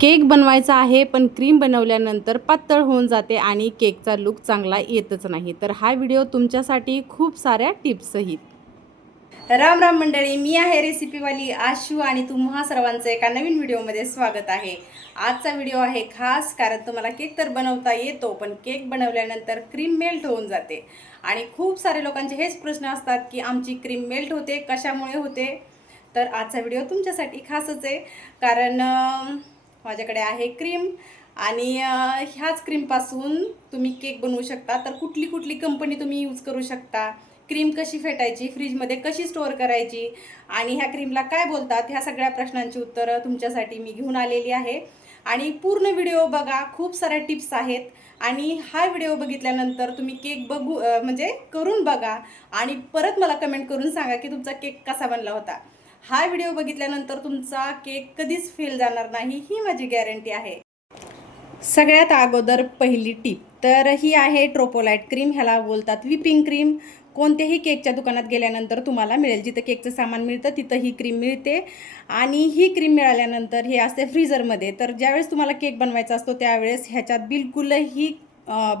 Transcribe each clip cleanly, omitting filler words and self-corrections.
Cake बनवायचा आहे, पण क्रीम बनवल्यानंतर पातळ होऊन जाते आणि केकचा लूक चांगला येतच नाही. तर हा व्हिडिओ तुमच्यासाठी खूप साऱ्या टिप्ससहित. राम राम मंडळी, मी आहे रेसिपीवाली आशू आणि तुम्हा सर्वांचं एका नवीन व्हिडिओमध्ये स्वागत आहे. आजचा व्हिडिओ आहे खास, कारण तुम्हाला केक तर बनवता येतो, पण केक बनवल्यानंतर क्रीम मेल्ट होऊन जाते. आणि खूप सारे लोकांचे हेच प्रश्न असतात की आमची क्रीम मेल्ट होते, कशामुळे होते. तर आजचा व्हिडिओ तुमच्यासाठी खासच आहे, कारण माझ्याकडे आहे क्रीम आणि ह्याच क्रीमपासून तुम्ही केक बनवू शकता. तर कुठली कुठली कंपनी तुम्ही यूज करू शकता, क्रीम कशी फेटायची, फ्रीजमध्ये कशी स्टोअर करायची आणि ह्या क्रीमला काय बोलतात, ह्या सगळ्या प्रश्नांची उत्तरं तुमच्यासाठी मी घेऊन आलेली आहे. आणि पूर्ण व्हिडिओ बघा, खूप साऱ्या टिप्स आहेत. आणि हा व्हिडिओ बघितल्यानंतर तुम्ही केक म्हणजे करून बघा आणि परत मला कमेंट करून सांगा की तुमचा केक कसा बनला होता. हा व्हिडिओ बघितल्यानंतर तुमचा केक कधीच फेल जाणार नाही, ही माझी गॅरंटी आहे. सगळ्यात अगोदर पहिली टीप तर ही आहे ट्रोपोलाइट क्रीम. ह्याला बोलतात व्हिपिंग क्रीम. कोणत्याही केकच्या दुकानात गेल्यानंतर तुम्हाला मिळेल, जिथं केकचं सामान मिळतं तिथं ही क्रीम मिळते. आणि ही क्रीम मिळाल्यानंतर हे असते फ्रीझरमध्ये. तर ज्यावेळेस तुम्हाला केक बनवायचा असतो त्यावेळेस ह्याच्यात बिलकुलही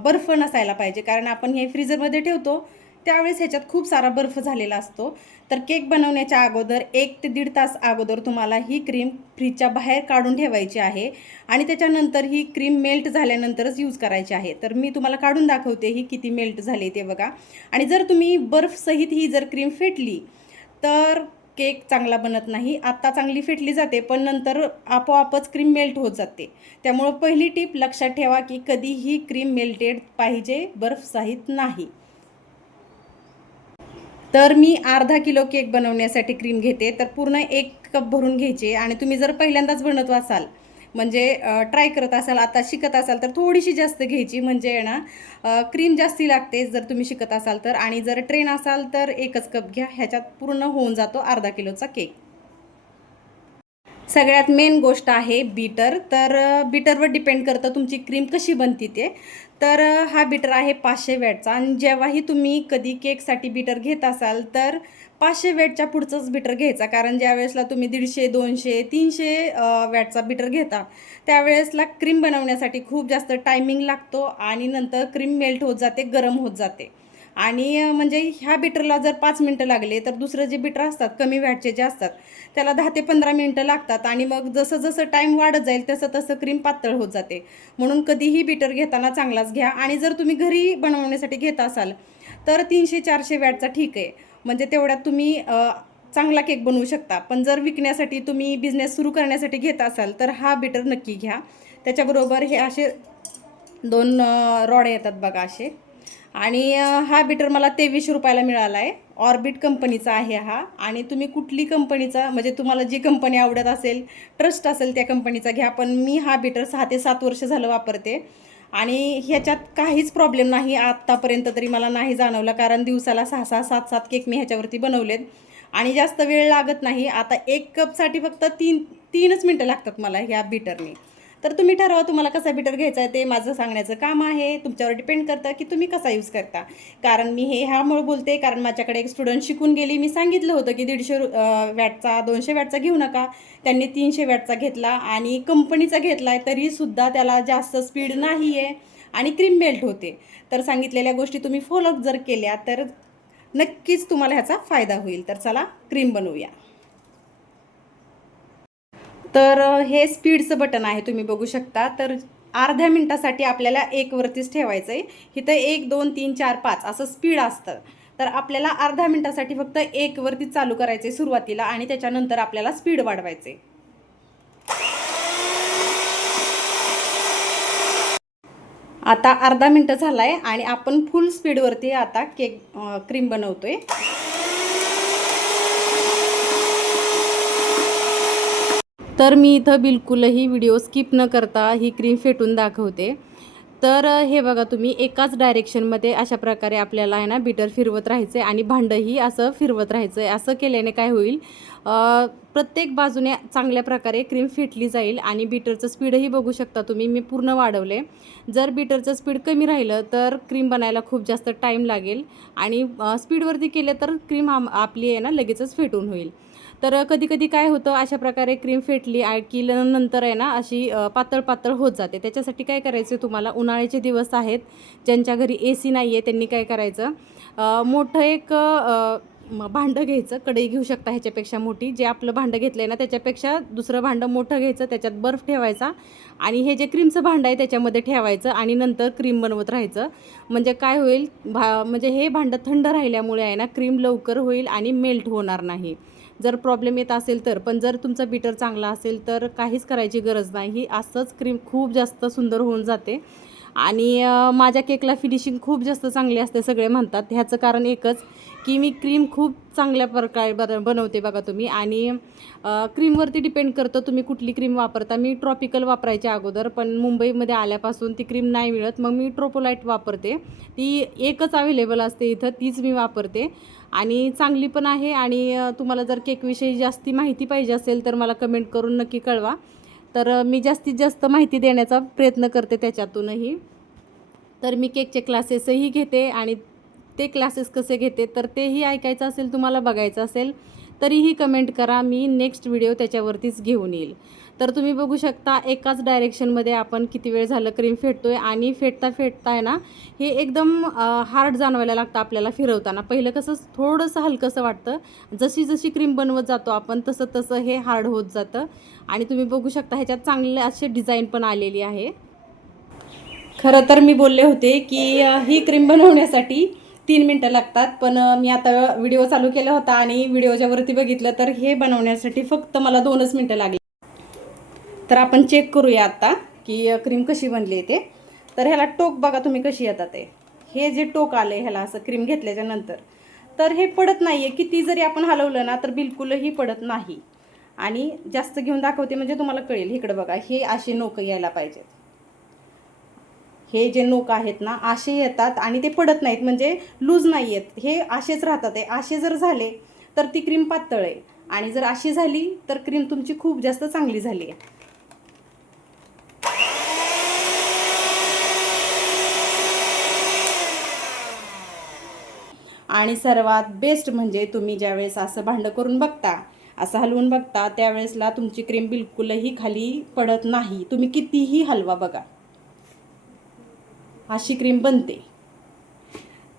बर्फ नसायला पाहिजे, कारण आपण हे फ्रीझरमध्ये ठेवतो त्यावेळेस ह्याच्यात खूप सारा बर्फ झालेला असतो. तर केक बनवण्याच्या अगोदर 1 ते 1.5 तास अगोदर तुम्हाला ही क्रीम फ्रीजच्या बाहेर काढून ठेवायची आहे आणि त्याच्यानंतर ही क्रीम मेल्ट झाल्यानंतरच यूज करायची आहे. तर मी तुम्हाला काढून दाखवते ही किती मेल्ट झाली ते बघा. आणि जर तुम्ही बर्फसहित ही जर क्रीम फेटली तर केक चांगला बनत नाही. आत्ता चांगली फेटली जाते, पण नंतर आपोआपच क्रीम मेल्ट होत जाते. त्यामुळं पहिली टीप लक्षात ठेवा की कधीही क्रीम मेल्टेड पाहिजे, बर्फसहित नाही. तर मी अर्धा किलो केक बनवण्यासाठी क्रीम घेते. तर पूर्ण 1 कप भरून घ्यायचे. आणि तुम्ही जर पहिल्यांदाच बनवत असाल, म्हणजे ट्राय करत असाल, आता शिकत असाल, तर थोडीशी जास्त घ्यायची, म्हणजे ना क्रीम जास्ती लागते जर तुम्ही शिकत असाल तर. आणि जर ट्रेन असाल तर 1च कप घ्या, ह्याच्यात पूर्ण होऊन जातो अर्धा किलोचा केक. सगळ्यात मेन गोष्ट आहे बीटर. तर बीटरवर डिपेंड करतं तुमची क्रीम कशी बनती ते. तर हा बीटर आहे 500 वॅटचा. आणि जेव्हाही तुम्ही कधी केकसाठी बीटर घेत असाल तर 500 वॅटच्या पुढचंच बीटर घ्यायचा, कारण ज्यावेळेसला तुम्ही 150, 200, 300 वॅटचा बीटर घेता त्यावेळेसला क्रीम बनवण्यासाठी खूप जास्त टायमिंग लागतो आणि नंतर क्रीम मेल्ट होत जाते, गरम होत जाते. आणि म्हणजे ह्या बीटरला जर 5 मिनटं लागले तर दुसरं जे बीटर असतात कमी वॅटचे जे असतात त्याला 10 ते 15 मिनटं लागतात. आणि मग जसं जसं टाईम वाढत जाईल तसं तसं क्रीम पातळ होत जाते. म्हणून कधीही बीटर घेताना चांगलाच घ्या. आणि जर तुम्ही घरी बनवण्यासाठी घेत असाल तर 300-400 वॅटचा ठीक आहे, म्हणजे तेवढ्यात तुम्ही चांगला केक बनवू शकता. पण जर विकण्यासाठी तुम्ही बिझनेस सुरू करण्यासाठी घेत असाल तर हा बीटर नक्की घ्या. त्याच्याबरोबर हे असे 2 रॉड येतात बघा असे. आणि हा बीटर मला 23 रुपयाला मिळाला आहे. ऑर्बिट कंपनीचा आहे हा. आणि तुम्ही कुठली कंपनीचा, म्हणजे तुम्हाला जी कंपनी आवडत असेल, ट्रस्ट असेल त्या कंपनीचा घ्या. पण मी हा बीटर 6 ते 7 वर्ष झालं वापरते आणि ह्याच्यात काहीच प्रॉब्लेम नाही आत्तापर्यंत तरी मला नाही जाणवला, कारण दिवसाला 6-6, 7-7 केक मी ह्याच्यावरती बनवलेत आणि जास्त वेळ लागत नाही. आता 1 कपसाठी फक्त 3च मिनटं लागतात मला ह्या बीटरने. तर तुम्ही ठरवा तुम्हाला कसा बीटर घ्यायचा आहे, ते माझं सांगण्याचं काम आहे. तुमच्यावर डिपेंड करतं की तुम्ही कसा यूज करता. कारण मी ह्यामुळे बोलते, कारण माझ्याकडे एक स्टुडंट शिकून गेली. मी सांगितलं होतं की 150 वॅटचा, 200 वॅटचा घेऊ नका. त्यांनी 300 वॅटचा घेतला आणि कंपनीचा घेतला आहे, तरीसुद्धा त्याला जास्त स्पीड नाही आहे आणि क्रीम मेल्ट होते. तर सांगितलेल्या गोष्टी तुम्ही फॉलो जर केल्या तर नक्कीच तुम्हाला ह्याचा फायदा होईल. तर चला क्रीम बनवूया. तर हे स्पीडचं बटन आहे, तुम्ही बघू शकता. तर अर्ध्या मिनटासाठी आपल्याला 1 वरतीच ठेवायचं आहे. इथं 1, 2, 3, 4, 5 असं स्पीड असतं. तर आपल्याला अर्ध्या मिनटासाठी फक्त 1 वरती चालू करायचं आहे सुरुवातीला आणि त्याच्यानंतर आपल्याला स्पीड वाढवायचं आहे. आता अर्धा मिनटं झाला आहे आणि आपण फुल स्पीडवरती आता केक क्रीम बनवतोय. तर मी इथं बिलकुलही व्हिडिओ स्किप न करता ही क्रीम फेटून दाखवते. तर हे बघा तुम्ही, एकाच डायरेक्शनमध्ये अशा प्रकारे आपल्याला आहे ना बीटर फिरवत राहायचं आहे आणि भांडंही असं फिरवत राहायचं आहे. असं केल्याने काय होईल, प्रत्येक बाजूने चांगल्या प्रकारे क्रीम फेटली जाईल. आणि बीटरचं स्पीडही बघू शकता तुम्ही, मी पूर्ण वाढवले. जर बीटरचं स्पीड कमी राहिलं तर क्रीम बनायला खूप जास्त टाईम लागेल आणि स्पीडवरती केलं तर क्रीम आपली आहे ना लगेचच फेटून होईल. तर कधी कधी काय होतं, अशा प्रकारे क्रीम फेटली की नंतर आहे ना अशी पातळ पातळ होत जाते. त्याच्यासाठी काय करायचं, तुम्हाला उन्हाळ्याचे दिवस आहेत, ज्यांच्या घरी AC नाही आहे त्यांनी काय करायचं, मोठं एक भांडं घ्यायचं, कढई घेऊ शकता ह्याच्यापेक्षा मोठी, जे आपलं भांडं घेतलं आहे ना त्याच्यापेक्षा दुसरं भांडं मोठं घ्यायचं, त्याच्यात बर्फ ठेवायचा आणि हे जे क्रीमचं भांडं आहे त्याच्यामध्ये ठेवायचं आणि नंतर क्रीम बनवत राहायचं. म्हणजे काय होईल, म्हणजे हे भांडं थंड राहिल्यामुळे आहे ना क्रीम लवकर होईल आणि मेल्ट होणार नाही, जर प्रॉब्लेम येत असेल तर. पण जर तुमचा बीटर चांगला असेल तर काहीच करायची गरज नाही, असंच क्रीम खूप जास्त सुंदर होऊन जाते. आणि माझ्या केकला फिनिशिंग खूप जास्त चांगली असते सगळे म्हणतात. ह्याचं कारण एकच की मी क्रीम खूप चांगल्या प्रकारे बनवते बघा तुम्ही. आणि क्रीमवरती डिपेंड करतं तुम्ही कुठली क्रीम वापरता. मी ट्रॉपिकल वापरायच्या अगोदर, पण मुंबईमध्ये आल्यापासून ती क्रीम नाही मिळत, मग मी ट्रोपोलाइट वापरते. ती एकच अवेलेबल असते इथं, तीच मी वापरते आणि चांगली पण आहे. आणि तुम्हाला जर केकविषयी जास्ती माहिती पाहिजे असेल तर मला कमेंट करून नक्की कळवा, तर मी जास्तीत जास्त माहिती देण्याचा प्रयत्न करते त्याच्यातूनही. तर मी केकचे क्लासेसही घेते आणि ते क्लासेस कसे घेते तर तेही ऐकायचं असेल, तुम्हाला बघायचं असेल तरीही कमेंट करा, मी नेक्स्ट व्हिडिओ त्याच्यावरतीच घेऊन येईल. तर तुम्ही बघू शकता एकाच डायरेक्शनमध्ये आपण किती वेळ झालं क्रीम फेटतोय आणि फेटता फेटता आहे ना हे एकदम हार्ड जाणवायला लागतं आपल्याला फिरवताना. पहिलं कसं थोडंसं हलकंसं वाटतं, जशी जशी क्रीम बनवत जातो आपण तसं तसं हे हार्ड होत जातं. आणि तुम्ही बघू शकता ह्याच्यात चांगले असे डिझाईन पण आलेली आहे. खरं तर मी बोलले होते की ही क्रीम बनवण्यासाठी 3 मिनटं लागतात, पण मी आता व्हिडिओ चालू केला होता आणि व्हिडिओच्या वरती बघितलं तर हे बनवण्यासाठी फक्त मला 2च मिनटं लागली. तर आपण चेक करूया आता की क्रीम कशी बनली ते. तर ह्याला टोक बघा तुम्ही कशी येतात ते, हे जे टोक आले ह्याला असं क्रीम घेतल्याच्या नंतर, तर हे पडत नाही आहे. किती जरी आपण हलवलं ना तर बिलकुलही पडत नाही. आणि जास्त घेऊन दाखवते म्हणजे तुम्हाला कळेल. इकडं बघा, हे असे नोक यायला पाहिजेत. हे जे नोक आहेत ना असे येतात आणि ते पडत नाहीत, म्हणजे लूज नाही आहेत, हे असेच राहतात. आहे असे जर झाले तर ती क्रीम पातळ आहे, आणि जर अशी झाली तर क्रीम तुमची खूप जास्त चांगली झाली आहे. आणि सर्वात बेस्ट म्हणजे तुम्ही ज्यावेळेस असं भांडं करून बघता, असं हलवून बघता, त्यावेळेसला तुमची क्रीम बिलकुलही खाली पडत नाही. तुम्ही कितीही हलवा बघा, अशी क्रीम बनते.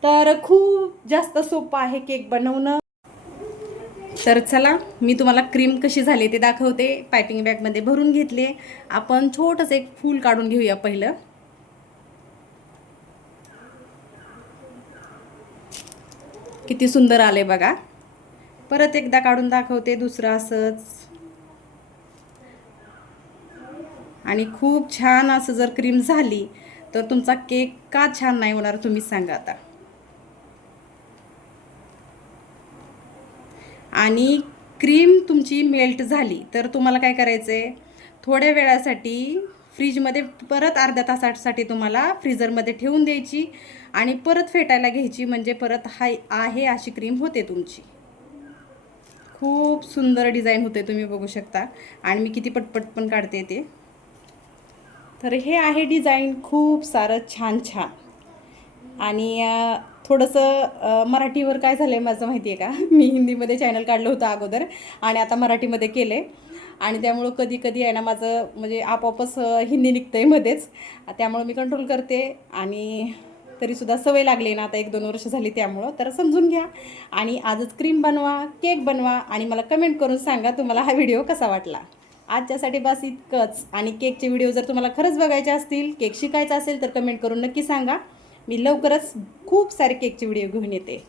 तर खूप जास्त सोपं आहे केक बनवणं. तर चला मी तुम्हाला क्रीम कशी झाली ते दाखवते. पायपिंग बॅगमध्ये भरून घेतले. आपण छोटंसं एक फूल काढून घेऊया पहिलं. किती सुंदर आले बघा. परत एकदा काढून दाखवते दुसरं असंच. आणि खूप छान असं जर क्रीम झाली तर तुमचा केक का छान नाही होणार तुम्ही सांगा आता. आणि क्रीम तुमची मेल्ट झाली तर तुम्हाला काय करायचं आहे, थोड्या वेळासाठी फ्रीजमध्ये परत अर्ध्या तासासाठी तुम्हाला फ्रीजरमध्ये ठेवून द्यायची आणि परत फेटायला घ्यायची, म्हणजे परत आहे अशी क्रीम होते तुमची. खूप सुंदर डिझाईन होते, तुम्ही बघू शकता. आणि मी किती पटपट पण काढते ते. तर हे आहे डिझाईन खूप सारं छान छान. आणि थोडंसं मराठीवर काय झालं आहे माझं माहिती आहे का, मी हिंदीमध्ये चॅनल काढलं होतं अगोदर आणि आता मराठीमध्ये केले, आणि त्यामुळं कधी कधी आहे ना माझं म्हणजे आपोआपच हिंदी निघतं आहे मध्येच, त्यामुळं मी कंट्रोल करते. आणि तरीसुद्धा सवय लागली ना आता 1-2 वर्ष झाली, त्यामुळं तर समजून घ्या. आणि आजच क्रीम बनवा, केक बनवा आणि मला कमेंट करून सांगा तुम्हाला हा व्हिडिओ कसा वाटला. आजच्यासाठी बस इतकंच. आणि केकचे व्हिडिओ जर तुम्हाला खरंच बघायचे असतील, केक शिकायचा असेल तर कमेंट करून नक्की सांगा. मी लवकरच खूप सारे केकचे व्हिडिओ घेऊन येते.